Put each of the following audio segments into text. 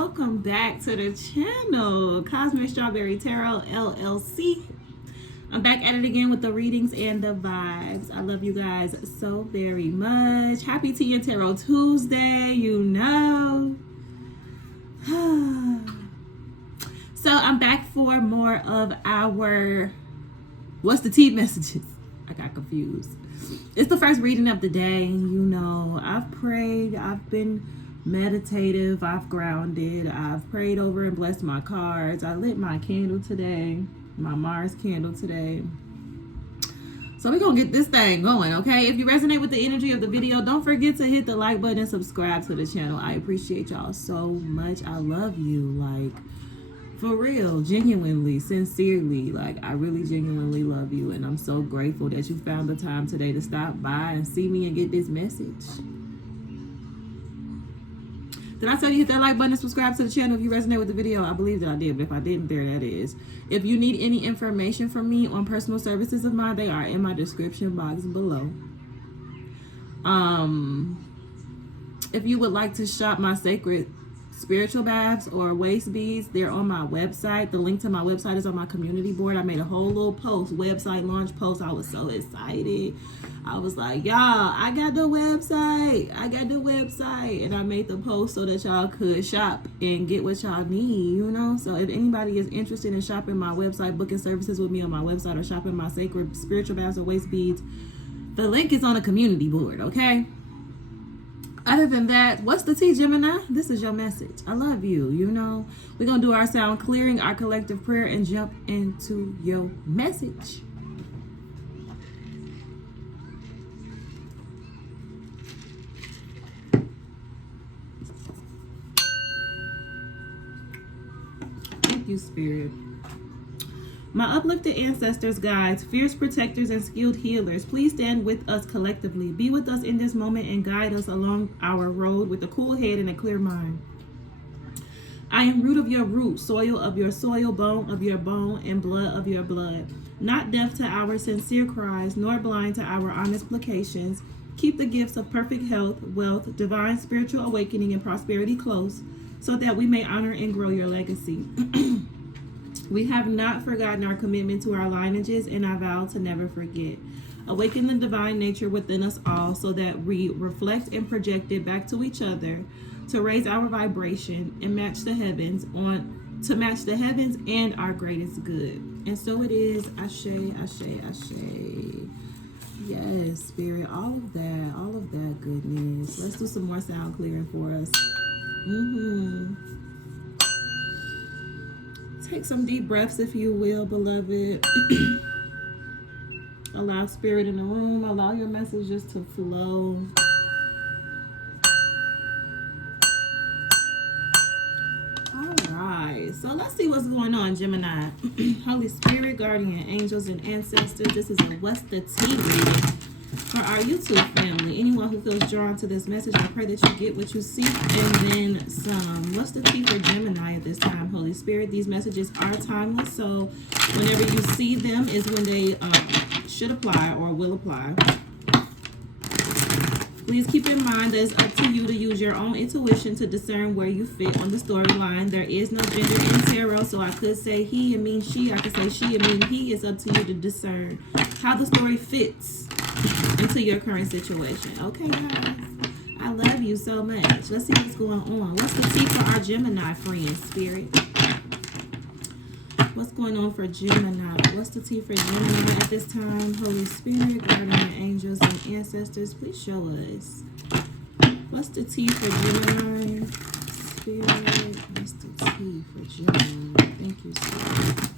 welcome back to the channel, Cosmic Strawberry Tarot LLC. I'm back at it again with the readings and the vibes. I love you guys so very much. Happy Tea and Tarot Tuesday, you know. So I'm back for more of our What's the Tea messages. I got confused. It's the first reading of the day. You know, I've prayed, I've been meditative, I've grounded, I've prayed over and blessed my cards. I lit my candle today, my Mars candle today. So we're gonna get this thing going, okay? If you resonate with the energy of the video, don't forget to hit the like button and subscribe to the channel. I appreciate y'all so much. I love you, like, for real, genuinely, sincerely. Like, I really genuinely love you, and I'm so grateful that you found the time today to stop by and see me and get this message. Did I tell you hit that like button and subscribe to the channel if you resonate with the video? I believe that I did, but if I didn't, there that is. If you need any information from me on personal services of mine, they are in my description box below. If you would like to shop my sacred spiritual baths or waist beads, they're on my website. The link to my website is on my community board. I made a whole little post, website launch post. I was so excited. I was like, y'all, I got the website. And I made the post so that y'all could shop and get what y'all need, you know? So if anybody is interested in shopping my website, booking services with me on my website, or shopping my sacred spiritual baths or waist beads, the link is on the community board, okay? Other than that, what's the tea, Gemini? This is your message. I love you, you know? We're going to do our sound clearing, our collective prayer, and jump into your message. Thank you, Spirit. My uplifted ancestors, guides, fierce protectors, and skilled healers, please stand with us collectively. Be with us in this moment and guide us along our road with a cool head and a clear mind. I am root of your root, soil of your soil, bone of your bone, and blood of your blood. Not deaf to our sincere cries, nor blind to our honest placations. Keep the gifts of perfect health, wealth, divine spiritual awakening, and prosperity close, so that we may honor and grow your legacy. We have not forgotten our commitment to our lineages, and I vow to never forget. Awaken the divine nature within us all so that we reflect and project it back to each other to raise our vibration and match the heavens and our greatest good. And so it is. Ashe, ashe, ashe. Yes, Spirit, all of that goodness. Let's do some more sound clearing for us. Take some deep breaths, if you will, beloved. Allow spirit in the room. Allow your messages to flow. All right. So let's see what's going on, Gemini. Holy Spirit, guardian angels, and ancestors. This is a What's the Tea reading for our YouTube family. Anyone who feels drawn to this message, I pray that you get what you seek and then some. What's the tea for Gemini at this time, Holy Spirit? These messages are timeless, so whenever you see them is when they should apply or will apply. Please keep in mind that it's up to you to use your own intuition to discern where you fit on the storyline. There is no gender in tarot, so I could say he and mean she. I could say she and mean he. It's up to you to discern how the story fits into your current situation. Okay, guys, I love you so much. Let's see what's going on. What's the tea for our Gemini friends, Spirit? What's going on for Gemini? What's the tea for Gemini at this time? Holy Spirit, guardian angels, and ancestors, please show us. What's the tea for Gemini? Spirit, what's the tea for Gemini? Thank you, Spirit.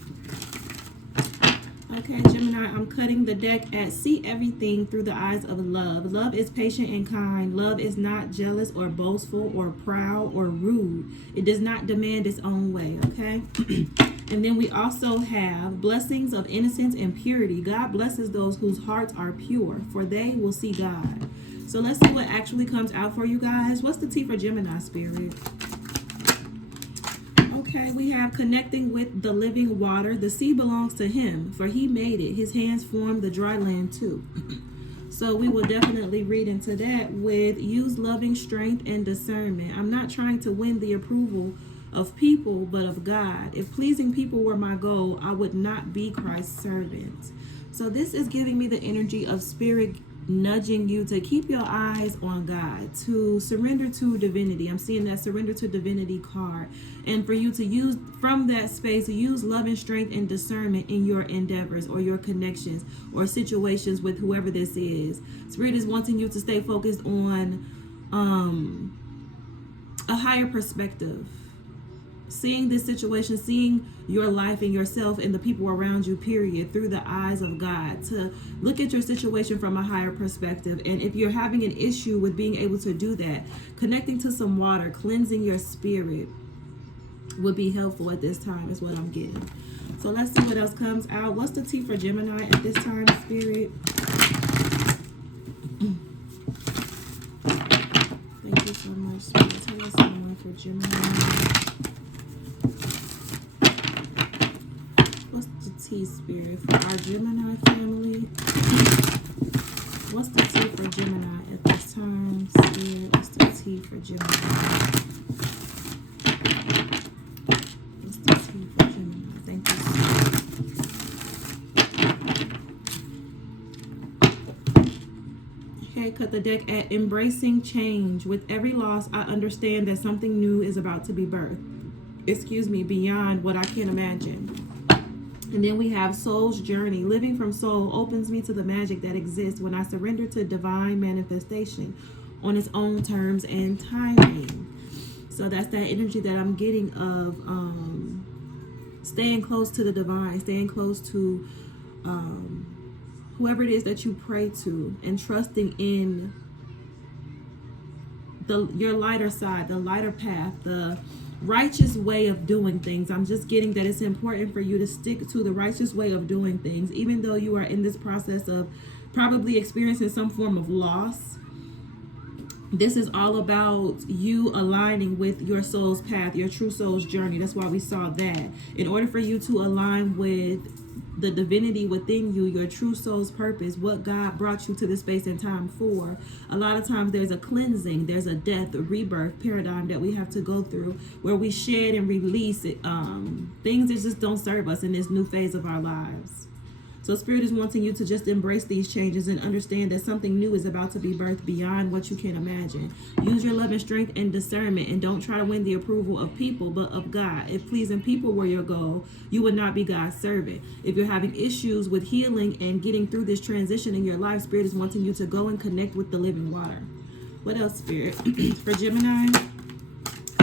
Okay, Gemini, I'm cutting the deck at see everything through the eyes of love. Love is patient and kind. Love is not jealous or boastful or proud or rude. It does not demand its own way, okay? And then we also have blessings of innocence and purity. God blesses those whose hearts are pure, for they will see God. So let's see what actually comes out for you guys. What's the tea for Gemini, Spirit? Okay, we have connecting with the living water. The sea belongs to him, for he made it. His hands formed the dry land too. So we will definitely read into that with use loving strength and discernment. I'm not trying to win the approval of people, but of God. If pleasing people were my goal, I would not be Christ's servant. So this is giving me the energy of spirit nudging you to keep your eyes on God, to surrender to divinity. I'm seeing that surrender to divinity card. And for you to use from that space, to use love and strength and discernment in your endeavors or your connections or situations with whoever this is. Spirit is wanting you to stay focused on a higher perspective. Seeing this situation, seeing your life and yourself and the people around you, period, through the eyes of God, to look at your situation from a higher perspective. And if you're having an issue with being able to do that, connecting to some water, cleansing your spirit would be helpful at this time, is what I'm getting. So let's see what else comes out. What's the T for Gemini at this time, Spirit? Thank you so much, Spirit. Tell us more for Gemini. What's the T, Spirit, for our Gemini family? What's the T for Gemini at this time, Spirit? What's the T for Gemini? What's the T for Gemini? Thank you, Spirit. Okay, cut the deck at embracing change. With every loss, I understand that something new is about to be birthed. Beyond what I can imagine. And then we have soul's journey. Living from soul opens me to the magic that exists when I surrender to divine manifestation on its own terms and timing. So that's that energy that I'm getting of staying close to the divine, staying close to whoever it is that you pray to, and trusting in your lighter side, the lighter path, the righteous way of doing things. I'm just getting that it's important for you to stick to the righteous way of doing things, even though you are in this process of probably experiencing some form of loss. This is all about you aligning with your soul's path, your true soul's journey. That's why we saw that. In order for you to align with the divinity within you, your true soul's purpose, what God brought you to this space and time for, a lot of times there's a cleansing, there's a death, a rebirth paradigm that we have to go through, where we shed and release it, things that just don't serve us in this new phase of our lives. So Spirit is wanting you to just embrace these changes and understand that something new is about to be birthed beyond what you can imagine. Use your love and strength and discernment, and don't try to win the approval of people, but of God. If pleasing people were your goal, you would not be God's servant. If you're having issues with healing and getting through this transition in your life, Spirit is wanting you to go and connect with the living water. What else, Spirit? For Gemini,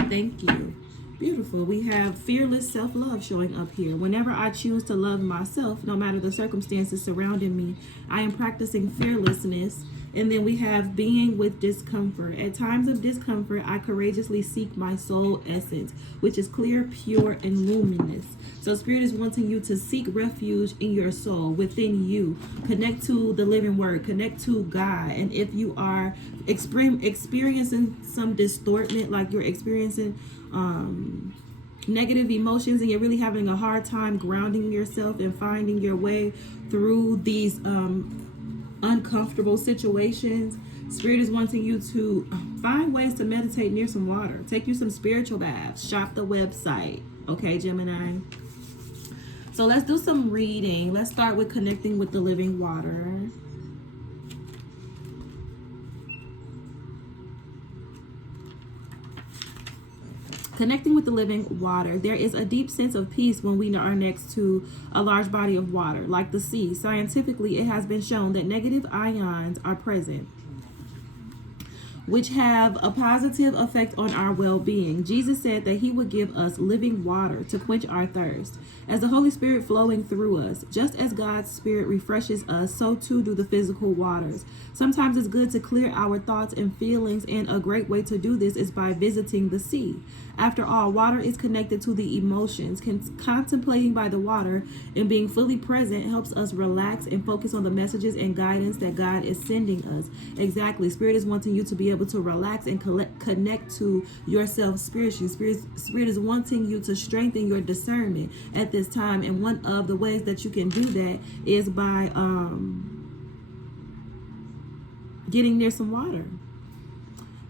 thank you. Beautiful. We have fearless self-love showing up here. Whenever I choose to love myself, no matter the circumstances surrounding me, I am practicing fearlessness. And then we have being with discomfort. At times of discomfort, I courageously seek my soul essence, which is clear, pure, and luminous. So Spirit is wanting you to seek refuge in your soul, within you. Connect to the living word. Connect to God. And if you are experiencing some distortment, like you're experiencing negative emotions, and you're really having a hard time grounding yourself and finding your way through these uncomfortable situations, Spirit is wanting you to find ways to meditate near some water. Take you some spiritual baths. Shop the website. Okay, Gemini? So let's do some reading. Let's start with connecting with the living water. Connecting with the living water. There is a deep sense of peace when we are next to a large body of water, like the sea. Scientifically, it has been shown that negative ions are present, which have a positive effect on our well-being. Jesus said that he would give us living water to quench our thirst. As the Holy Spirit flowing through us, just as God's Spirit refreshes us, so too do the physical waters. Sometimes it's good to clear our thoughts and feelings, and a great way to do this is by visiting the sea. After all, water is connected to the emotions. Contemplating by the water and being fully present helps us relax and focus on the messages and guidance that God is sending us. Exactly. Spirit is wanting you to be able to relax and connect to yourself spiritually. Spirit is wanting you to strengthen your discernment at this time. And one of the ways that you can do that is by getting near some water.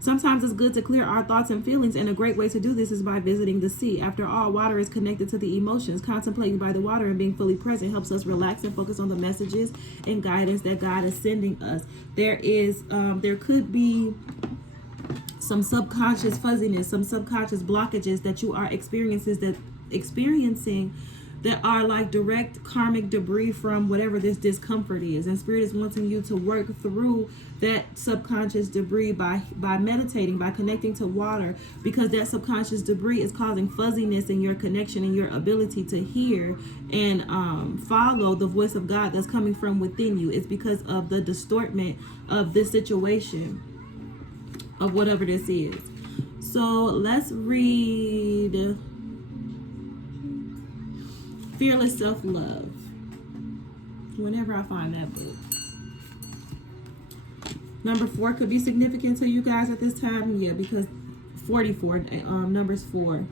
Sometimes it's good to clear our thoughts and feelings, and a great way to do this is by visiting the sea. After all, water is connected to the emotions. Contemplating by the water and being fully present helps us relax and focus on the messages and guidance that God is sending us. There could be some subconscious fuzziness, some subconscious blockages that you are experiencing that are like direct karmic debris from whatever this discomfort is. And Spirit is wanting you to work through that subconscious debris by meditating, by connecting to water, because that subconscious debris is causing fuzziness in your connection and your ability to hear and follow the voice of God that's coming from within you. It's because of the distortment of this situation, of whatever this is. So let's read Fearless Self-Love. Whenever I find that book. Number 4 could be significant to you guys at this time. Yeah, because 44, numbers 4.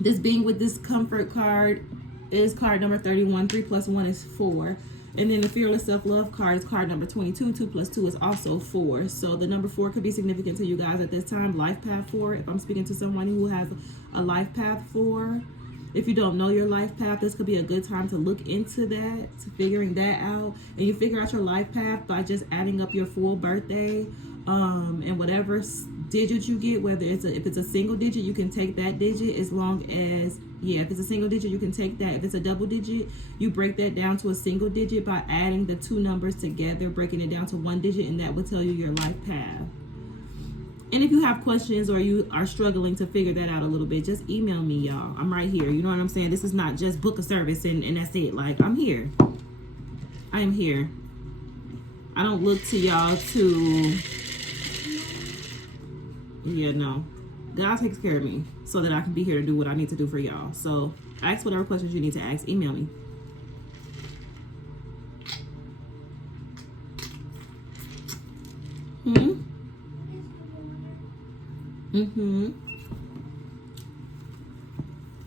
This being with this comfort card is card number 31. 3 plus 1 is 4. And then the Fearless Self-Love card is card number 22. 2 plus 2 is also 4. So the number 4 could be significant to you guys at this time. Life path 4. If I'm speaking to someone who has a life path 4. If you don't know your life path, this could be a good time to look into that, to figuring that out. And you figure out your life path by just adding up your full birthday, and whatever digit you get, whether if it's a single digit, you can take that digit as long as, if it's a single digit, you can take that. If it's a double digit, you break that down to a single digit by adding the 2 numbers together, breaking it down to 1 digit, and that will tell you your life path. And if you have questions or you are struggling to figure that out a little bit, just email me, y'all. I'm right here. You know what I'm saying? This is not just book a service and that's it. Like, I'm here. I am here. I don't look to y'all to... Yeah, no. God takes care of me so that I can be here to do what I need to do for y'all. So, ask whatever questions you need to ask. Email me.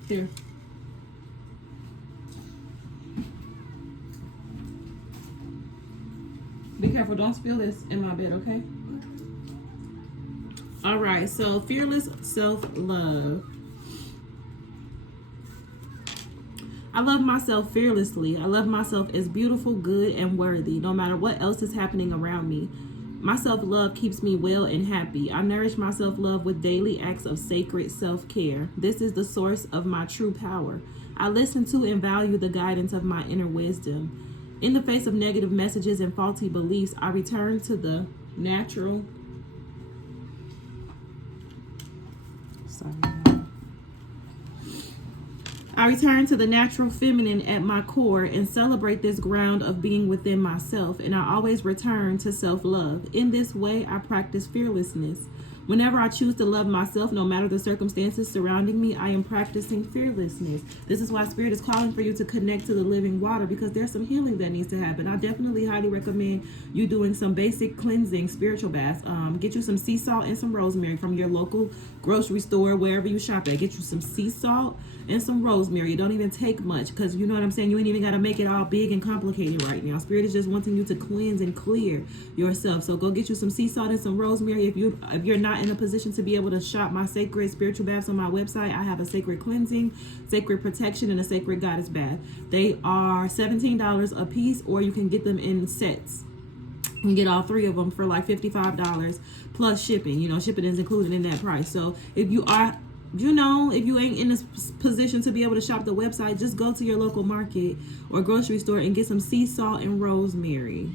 Here. Be careful, don't spill this in my bed, okay? All right, so fearless self-love. I love myself fearlessly. I love myself as beautiful, good, and worthy, no matter what else is happening around me. My self-love keeps me well and happy. I nourish my self-love with daily acts of sacred self-care. This is the source of my true power. I listen to and value the guidance of my inner wisdom. In the face of negative messages and faulty beliefs, I return to the natural. I return to the natural feminine at my core and celebrate this ground of being within myself, and I always return to self-love. In this way, I practice fearlessness. Whenever I choose to love myself, no matter the circumstances surrounding me, I am practicing fearlessness. This is why Spirit is calling for you to connect to the living water, because there's some healing that needs to happen. I definitely highly recommend you doing some basic cleansing, spiritual baths. Get you some sea salt and some rosemary from your local grocery store, wherever you shop at. Get you some sea salt and some rosemary. You don't even take much, because you know what I'm saying, you ain't even got to make it all big and complicated right now. Spirit is just wanting you to cleanse and clear yourself. So go get you some sea salt and some rosemary. If you're not in a position to be able to shop my sacred spiritual baths on my website, I have a sacred cleansing, sacred protection, and a sacred goddess bath. They are $17 a piece, or you can get them in sets. You can get all 3 of them for like $55 plus shipping. You know, shipping is included in that price. So if you are, if you ain't in a position to be able to shop the website, just go to your local market or grocery store and get some sea salt and rosemary.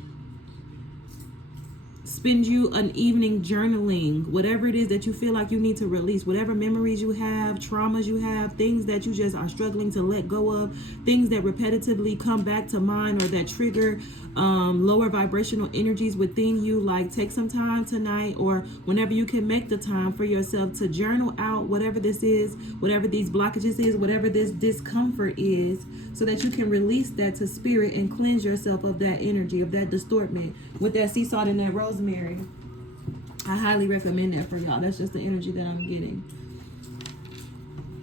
Spend you an evening journaling, whatever it is that you feel like you need to release, whatever memories you have, traumas you have, things that you just are struggling to let go of, things that repetitively come back to mind or that trigger lower vibrational energies within you. Like, take some time tonight or whenever you can make the time for yourself to journal out whatever this is, whatever these blockages is, whatever this discomfort is, so that you can release that to spirit and cleanse yourself of that energy, of that distortment with that sea salt and that rosemary. I highly recommend that for y'all. That's just the energy that I'm getting.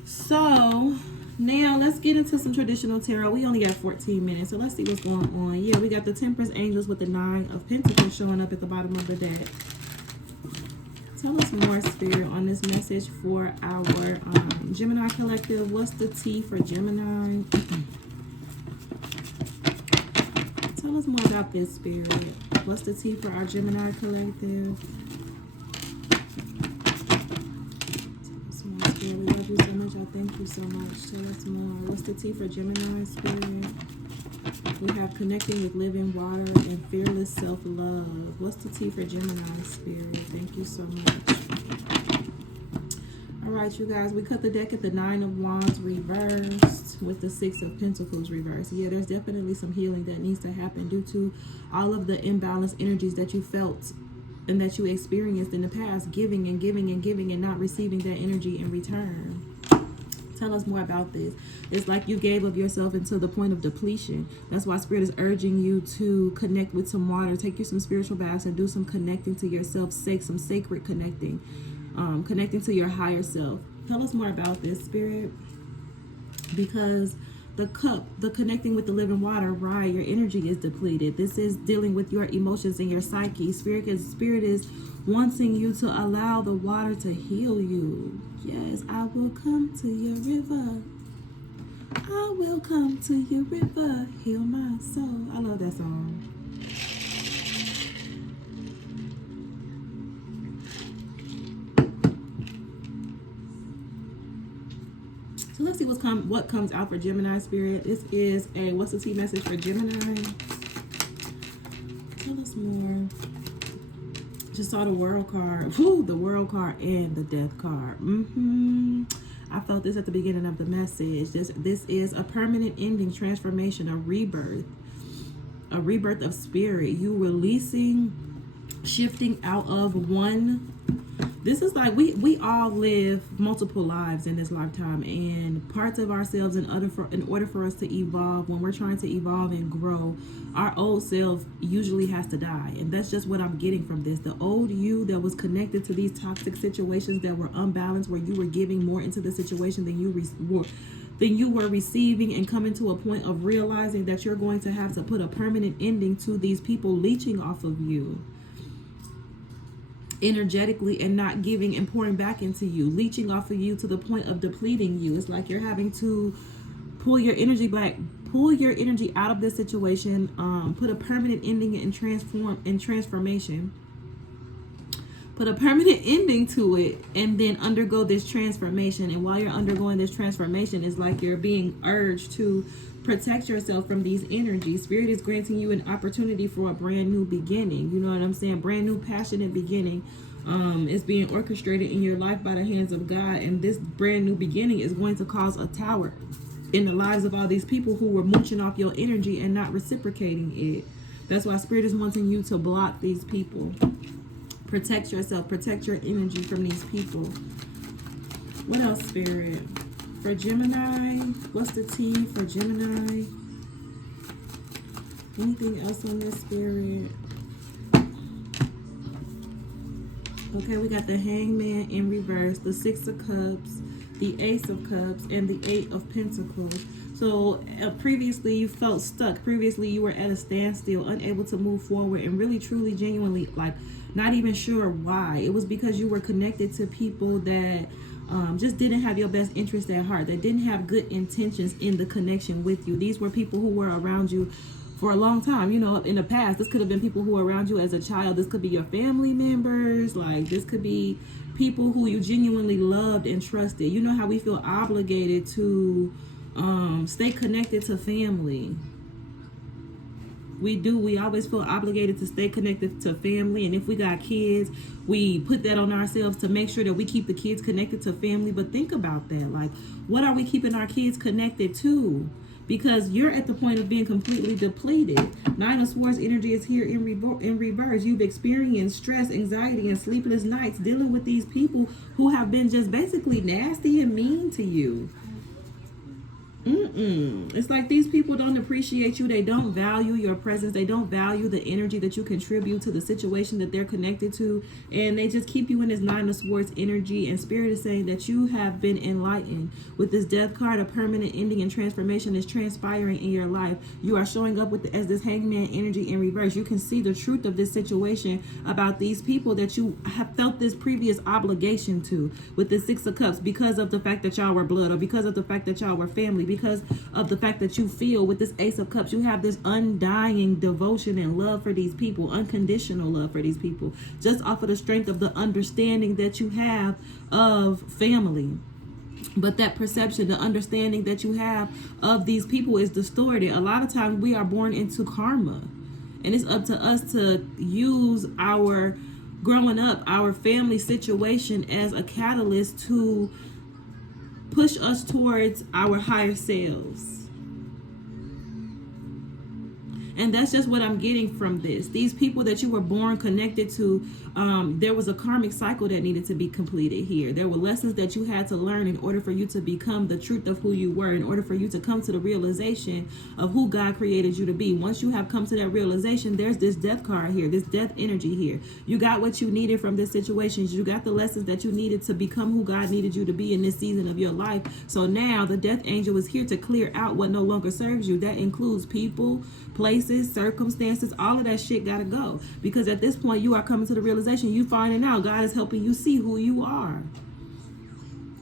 So Now, let's get into some traditional tarot. We only got 14 minutes, so let's see what's going on. Yeah, we got the Temperance Angels with the 9 of Pentacles showing up at the bottom of the deck. Tell us more, Spirit, on this message for our Gemini collective. What's the T for Gemini? Tell us more about this, Spirit. What's the T for our Gemini collective? We love you so much. I thank you so much. Tell us more. What's the T for Gemini, Spirit? We have connecting with living water and fearless self-love. What's the T for Gemini, Spirit? Thank you so much. All right, you guys. We cut the deck at the 9 of Wands reversed with the 6 of Pentacles reversed. Yeah, there's definitely some healing that needs to happen due to all of the imbalanced energies that you felt and that you experienced in the past, giving and giving and giving and not receiving that energy in return. Tell us more about this. It's like you gave of yourself until the point of depletion. That's why Spirit is urging you to connect with some water, take you some spiritual baths, and do some connecting to yourself, some sacred connecting, connecting to your higher self. Tell us more about this, Spirit, because the cup, the connecting with the living water, right? Your energy is depleted. This is dealing with your emotions and your psyche. Spirit is wanting you to allow the water to heal you. Yes, I will come to your river. I will come to your river. Heal my soul. I love that song. So let's see what comes out for Gemini, Spirit. This is a what's the T message for Gemini? Tell us more. Just saw the World card. Whew, the World card and the Death card. I felt this at the beginning of the message. This is a permanent ending, transformation, a rebirth of spirit. You releasing, shifting out of one. This is like we all live multiple lives in this lifetime, and parts of ourselves in order for us to evolve, when we're trying to evolve and grow, our old self usually has to die. And that's just what I'm getting from this. The old you that was connected to these toxic situations that were unbalanced, where you were giving more into the situation than you were receiving, and coming to a point of realizing that you're going to have to put a permanent ending to these people leeching off of you energetically and not giving and pouring back into you, leeching off of you to the point of depleting you. It's like you're having to pull your energy back, pull your energy out of this situation, put a permanent ending and transformation, put a permanent ending to it, and then undergo this transformation. And while you're undergoing this transformation, it's like you're being urged to protect yourself from these energies. Spirit is granting you an opportunity for a brand new beginning. You know what I'm saying? Brand new passionate beginning is being orchestrated in your life by the hands of God. And this brand new beginning is going to cause a tower in the lives of all these people who were mooching off your energy and not reciprocating it. That's why Spirit is wanting you to block these people. Protect yourself, protect your energy from these people. What else, Spirit? For Gemini, what's the T for Gemini? Anything else on this, Spirit? Okay, we got the Hangman in reverse, the 6 of Cups, the Ace of Cups, and the 8 of Pentacles. So previously you felt stuck. Previously you were at a standstill, unable to move forward, and really, truly, genuinely, like, not even sure why. It was because you were connected to people that just didn't have your best interest at heart, that didn't have good intentions in the connection with you. These were people who were around you for a long time. You know, in the past, this could have been people who were around you as a child. This could be your family members. Like, this could be people who you genuinely loved and trusted. You know how we feel obligated to stay connected to family. We do. We always feel obligated to stay connected to family. And if we got kids, we put that on ourselves to make sure that we keep the kids connected to family. But think about that. Like, what are we keeping our kids connected to? Because you're at the point of being completely depleted. 9 of Swords energy is here in reverse. You've experienced stress, anxiety, and sleepless nights dealing with these people who have been just basically nasty and mean to you. It's like these people don't appreciate you. They don't value your presence. They don't value the energy that you contribute to the situation that they're connected to. And they just keep you in this Nine of Swords energy. And Spirit is saying that you have been enlightened. With this Death card, a permanent ending and transformation is transpiring in your life. You are showing up with as this Hangman energy in reverse. You can see the truth of this situation about these people that you have felt this previous obligation to with the Six of Cups, because of the fact that y'all were blood, or because of the fact that y'all were family, because of the fact that you feel with this Ace of Cups, you have this undying devotion and love for these people, unconditional love for these people, just off of the strength of the understanding that you have of family. But that perception, the understanding that you have of these people is distorted. A lot of times we are born into karma, and it's up to us to use our growing up, our family situation as a catalyst to push us towards our higher selves. And that's just what I'm getting from this. These people that you were born connected to, there was a karmic cycle that needed to be completed here. There were lessons that you had to learn in order for you to become the truth of who you were, in order for you to come to the realization of who God created you to be. Once you have come to that realization, there's this Death card here, this death energy here. You got what you needed from this situation. You got the lessons that you needed to become who God needed you to be in this season of your life. So now the Death angel is here to clear out what no longer serves you. That includes people, places, circumstances, all of that shit gotta go. Because at this point, you are coming to the realization, you finding out God is helping you see who you are.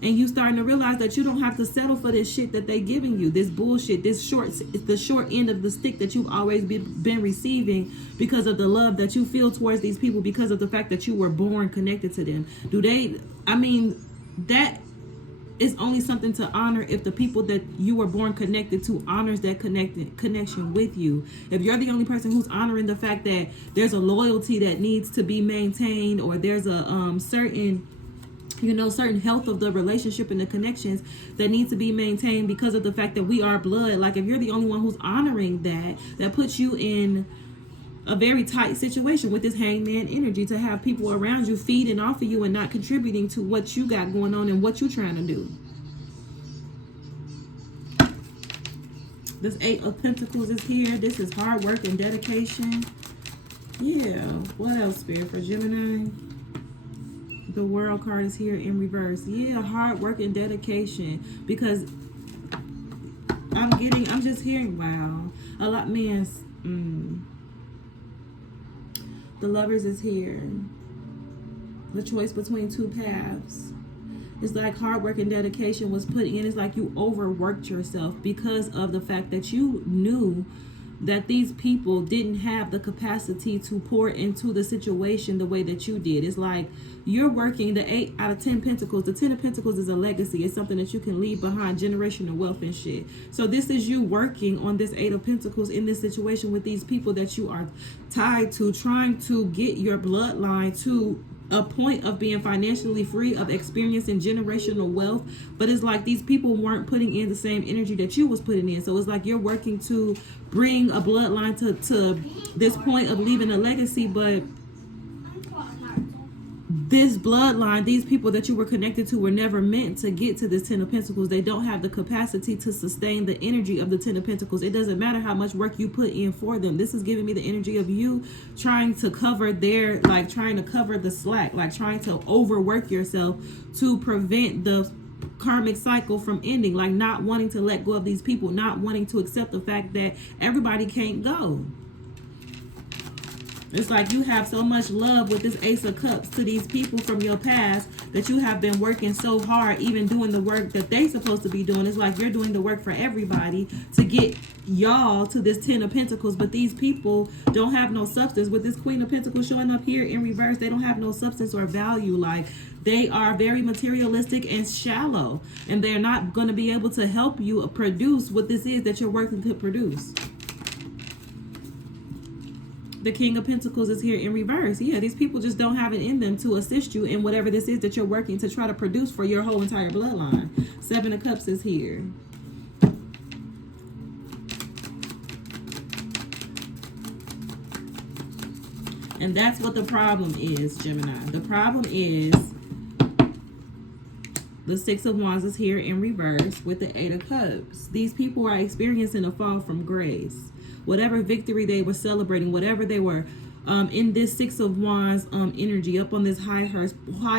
And you starting to realize that you don't have to settle for this shit that they giving you, this bullshit, it's the short end of the stick that you've always been receiving because of the love that you feel towards these people, because of the fact that you were born connected to them. That is only something to honor if the people that you were born connected to honors that connection with you. If you're the only person who's honoring the fact that there's a loyalty that needs to be maintained, or there's a certain health of the relationship and the connections that need to be maintained because of the fact that we are blood. Like, if you're the only one who's honoring that puts you in a very tight situation with this Hangman energy, to have people around you feeding off of you and not contributing to what you got going on and what you're trying to do. This Eight of Pentacles is here. This is hard work and dedication. Yeah. What else, Spirit, for Gemini? The World card is here in reverse. Yeah, hard work and dedication. Because I'm just hearing, wow. A lot, man. The Lovers is here. The choice between two paths. It's like hard work and dedication was put in. It's like you overworked yourself because of the fact that you knew that these people didn't have the capacity to pour into the situation the way that you did. It's like you're working the 8 out of 10 Pentacles. The 10 of Pentacles is a legacy. It's something that you can leave behind, generational wealth and shit. So this is you working on this 8 of Pentacles in this situation with these people that you are tied to, trying to get your bloodline to a point of being financially free, of experiencing generational wealth. But it's like these people weren't putting in the same energy that you was putting in. So it's like you're working to bring a bloodline to this point of leaving a legacy, but this bloodline, these people that you were connected to, were never meant to get to this 10 of Pentacles. They don't have the capacity to sustain the energy of the 10 of Pentacles. It doesn't matter how much work you put in for them. This is giving me the energy of you trying to cover trying to cover the slack, like trying to overwork yourself to prevent the karmic cycle from ending, like not wanting to let go of these people, not wanting to accept the fact that everybody can't go. It's like you have so much love with this Ace of Cups to these people from your past that you have been working so hard, even doing the work that they supposed to be doing. It's like you're doing the work for everybody to get y'all to this 10 of Pentacles, but these people don't have no substance. With this Queen of Pentacles showing up here in reverse, they don't have no substance or value. Like, they are very materialistic and shallow, and they're not going to be able to help you produce what this is that you're working to produce. The King of Pentacles is here in reverse. Yeah, these people just don't have it in them to assist you in whatever this is that you're working to try to produce for your whole entire bloodline. 7 of Cups is here. And that's what the problem is, Gemini. The problem is The Six of Wands is here in reverse with the Eight of Cups. These people are experiencing a fall from grace. Whatever victory they were celebrating, whatever they were in this Six of Wands energy, up on this high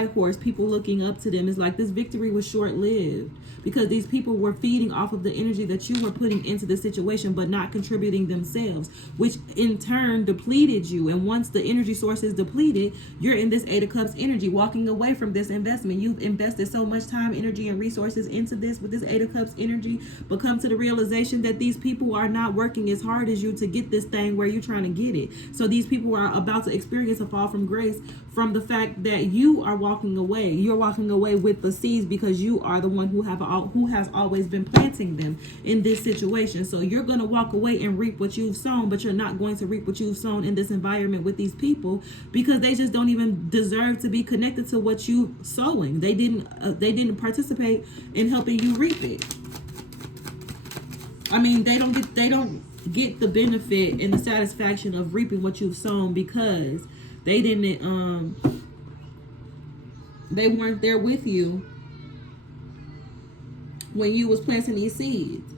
horse, people looking up to them. It's like this victory was short-lived because these people were feeding off of the energy that you were putting into the situation but not contributing themselves, which in turn depleted you. And once the energy source is depleted, you're in this Eight of Cups energy, walking away from this investment. You've invested so much time, energy, and resources into this with this Eight of Cups energy, but come to the realization that these people are not working as hard as you to get this thing where you're trying to get it. So these people are about to experience a fall from grace from the fact that you are walking away. You're walking away with the seeds because you are the one who has always been planting them in this situation. So you're going to walk away and reap what you've sown, but you're not going to reap what you've sown in this environment with these people because they just don't even deserve to be connected to what you sowing. They didn't participate in helping you reap it. I mean, they don't get the benefit and the satisfaction of reaping what you've sown because they weren't there with you when you was planting these seeds.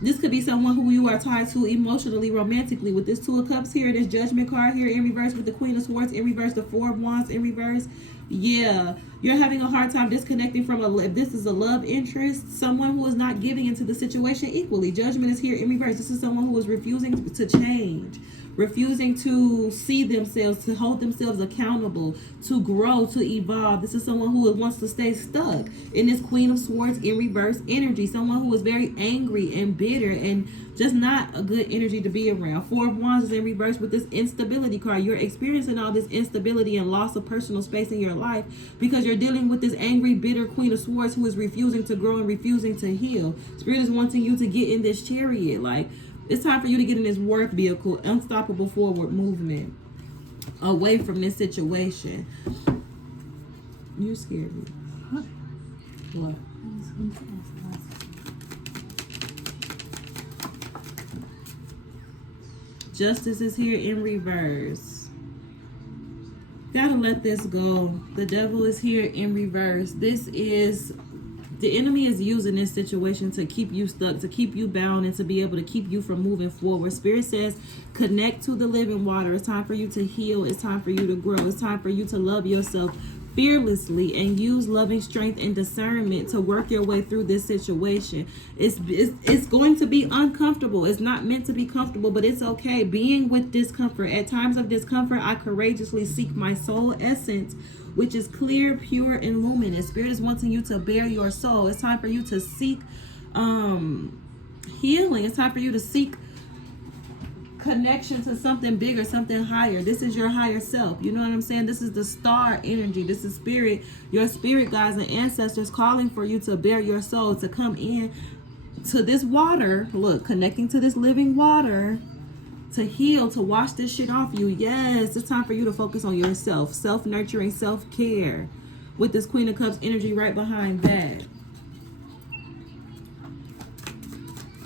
This could be someone who you are tied to emotionally, romantically, with this Two of Cups here, this Judgment card here in reverse with the Queen of Swords in reverse, the Four of Wands in reverse. Yeah, you're having a hard time disconnecting from if this is a love interest, someone who is not giving into the situation equally. Judgment is here in reverse. This is someone who is refusing to change, refusing to see themselves, to hold themselves accountable, to grow, to evolve. This is someone who wants to stay stuck in this Queen of Swords in reverse energy. Someone who is very angry and bitter and just not a good energy to be around. Four of Wands is in reverse with this instability card. You're experiencing all this instability and loss of personal space in your life because you're dealing with this angry, bitter Queen of Swords who is refusing to grow and refusing to heal. Spirit is wanting you to get in this chariot. Like, it's time for you to get in this work vehicle, unstoppable forward movement, away from this situation. You scared me. What? Justice is here in reverse. Gotta let this go. The Devil is here in reverse. The enemy is using this situation to keep you stuck, to keep you bound, and to be able to keep you from moving forward. Spirit says, connect to the living water. It's time for you to heal. It's time for you to grow. It's time for you to love yourself fearlessly and use loving strength and discernment to work your way through this situation. It's going to be uncomfortable. It's not meant to be comfortable, but it's okay. Being with discomfort. At times of discomfort, I courageously seek my soul essence, which is clear, pure, and luminous. Spirit is wanting you to bear your soul. It's time for you to seek healing. It's time for you to seek connection to something bigger, something higher. This is your higher self. You know what I'm saying? This is the star energy. This is spirit, your spirit guides and ancestors calling for you to bear your soul, to come in to this water. Look, connecting to this living water, to heal, to wash this shit off you. Yes, it's time for you to focus on yourself, self-nurturing, self-care, with this Queen of Cups energy right behind that.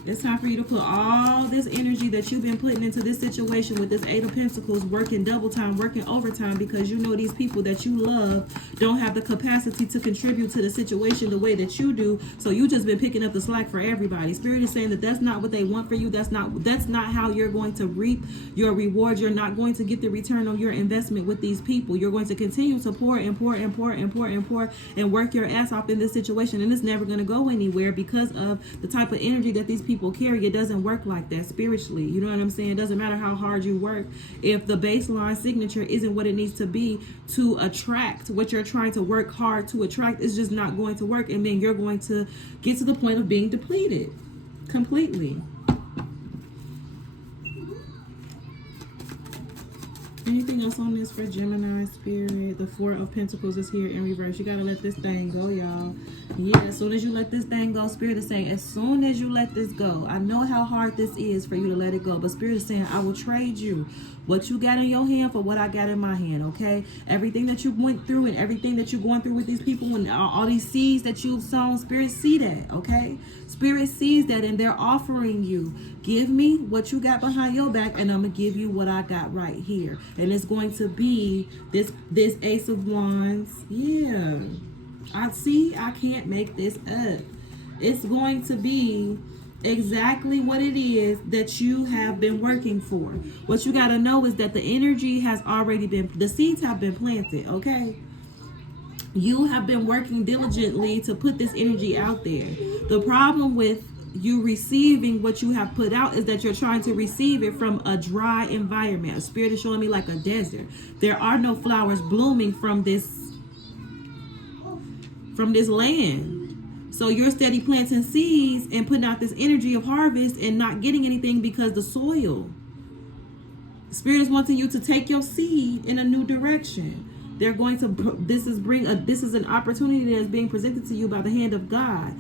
It's time for you to put all this energy that you've been putting into this situation with this Eight of Pentacles, working double time, working overtime, because you know these people that you love don't have the capacity to contribute to the situation the way that you do. So you just been picking up the slack for everybody. Spirit is saying that that's not what they want for you. That's not how you're going to reap your rewards. You're not going to get the return on your investment with these people. You're going to continue to pour and pour and pour and pour and pour and work your ass off in this situation, and it's never going to go anywhere because of the type of energy that these people carry. It doesn't work like that spiritually. You know what I'm saying? It doesn't matter how hard you work if the baseline signature isn't what it needs to be to attract what you're trying to work hard to attract. It's just not going to work, and then you're going to get to the point of being depleted completely. Anything else on this for Gemini spirit? The Four of Pentacles is here in reverse. You gotta let this thing go, y'all. Yeah, as soon as you let this thing go, Spirit is saying, as soon as you let this go, I know how hard this is for you to let it go, but Spirit is saying, I will trade you what you got in your hand for what I got in my hand, okay? Everything that you went through and everything that you're going through with these people and all these seeds that you've sown, Spirit see that, okay? Spirit sees that, and they're offering you, give me what you got behind your back, and I'm going to give you what I got right here. And it's going to be this Ace of Wands. Yeah. I can't make this up. It's going to be exactly what it is that you have been working for. What you got to know is that the energy has already been, the seeds have been planted, okay? You have been working diligently to put this energy out there. The problem with you receiving what you have put out is that you're trying to receive it from a dry environment. A spirit is showing me like a desert. There are no flowers blooming from this land. So you're steady planting seeds and putting out this energy of harvest and not getting anything because the soil. Spirit is wanting you to take your seed in a new direction. They're going to, this is an opportunity that is being presented to you by the hand of God.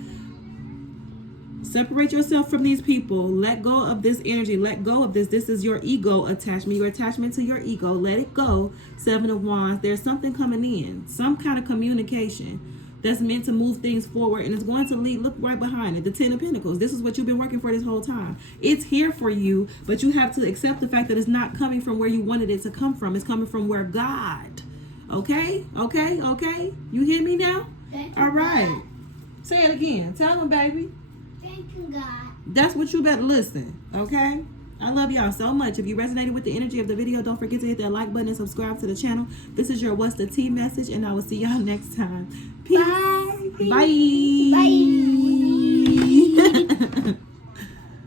Separate yourself from these people. Let go of this energy. Let go of this. This is your ego attachment. Your attachment to your ego. Let it go. 7 of Wands. There's something coming in. Some kind of communication that's meant to move things forward, and it's going to lead, look right behind it, the 10 of Pentacles. This is what you've been working for this whole time. It's here for you, but you have to accept the fact that it's not coming from where you wanted it to come from. It's coming from where God. Okay? You hear me now? All right. God. Say it again. Tell them, baby. Thank you, God. That's what you better listen. Okay? I love y'all so much. If you resonated with the energy of the video, don't forget to hit that like button and subscribe to the channel. This is your What's the Tea message, and I will see y'all next time. Peace. Bye. Bye. Bye.